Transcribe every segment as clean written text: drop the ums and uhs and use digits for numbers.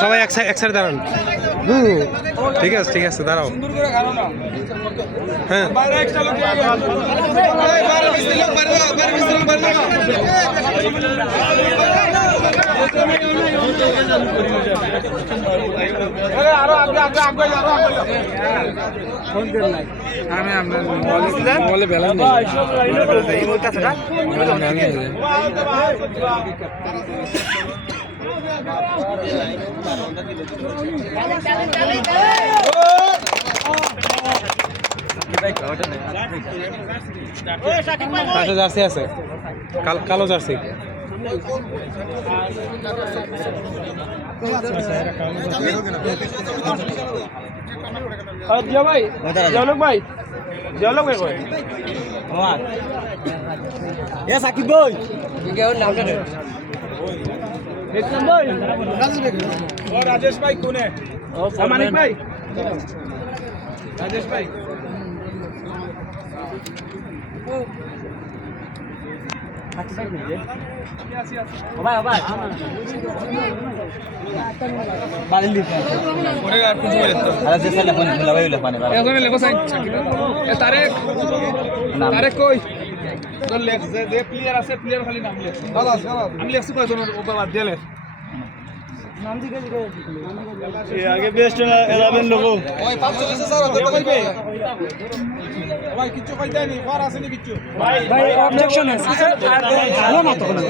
সবাই এক সাইড দাঁড়ান। ঠিক আছে দাঁড়াও। হ্যাঁ জার্সি আছে, কালো জার্সি। ভাই সাকিব ভাই राजेश भाई कौन है? मानिक भाई, राजेश भाई तारे कोई प्लेयर আছে প্লেয়ার খালি নাম লেখ আমি লেখছি কয়জনের ও বাদ দিয়ে লেখ নাম দিকে আগে বেস্ট 11 লোক ওই 500 আছে স্যার কত কইবে ভাই কিচ্ছু কই দেয়নি ফর আসেনি কিচ্ছু ভাই অবজেকশন আছে ভালো মত না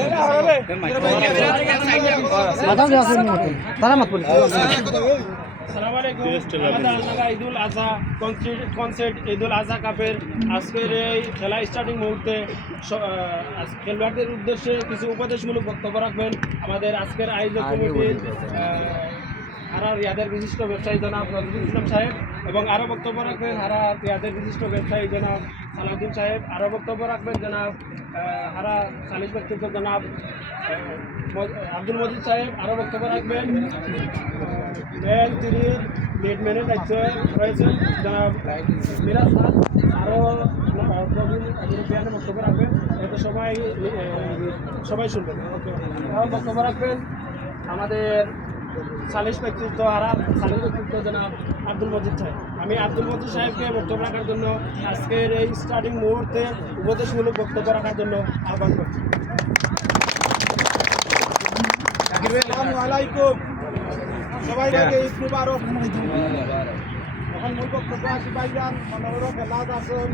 মাথা দিয়ে আসেনি তারা মত বলি আসসালামু আলাইকুম। ঈদুল আজহা কনসার্ট ঈদুল আজহা কাপের আজকের এই খেলা স্টার্টিং মুহূর্তে খেলোয়াড়দের উদ্দেশ্যে কিছু উপদেশমূলক বক্তব্য রাখবেন আমাদের আজকের আয়োজক কমিটির হারা রিয়াদের বিশিষ্ট ব্যবসায়ী জনাব নজরুল ইসলাম সাহেব, এবং আরও বক্তব্য রাখবেন হারা রিয়াদের বিশিষ্ট ব্যবসায়ী জনাব সালাউদ্দিন সাহেব, আরও বক্তব্য রাখবেন জনাব হারা সালিশ ব্যক্তিত্ব জনাব আব্দুল মজিদ সাহেব, আরও বক্তব্য রাখবেন ব্যাংক তিরির লিড ম্যানের দায়িত্বে রয়েছেন জনাব মিরাজ খান, আরও প্রবীণ বক্তব্য রাখবেন। এতে সবাই শুনবেন। আরও বক্তব্য রাখবেন আমাদের সালিশ ব্যক্তিত্ব সালিশ ব্যক্তিত্ব জনাব আব্দুল মজিদ সাহেব। আমি আব্দুল মজিদ সাহেবকে বক্তব্য রাখার জন্য আজকের এই স্টার্টিং মুহূর্তে উপদেশমূলক বক্তব্য রাখার জন্য আহ্বান করছি। আসসালামু আলাইকুম সবাইকে ঈদ মুবারক। এখন মূল বক্তব্য আসি ভাইজান, মনোহর খেলা আসুন।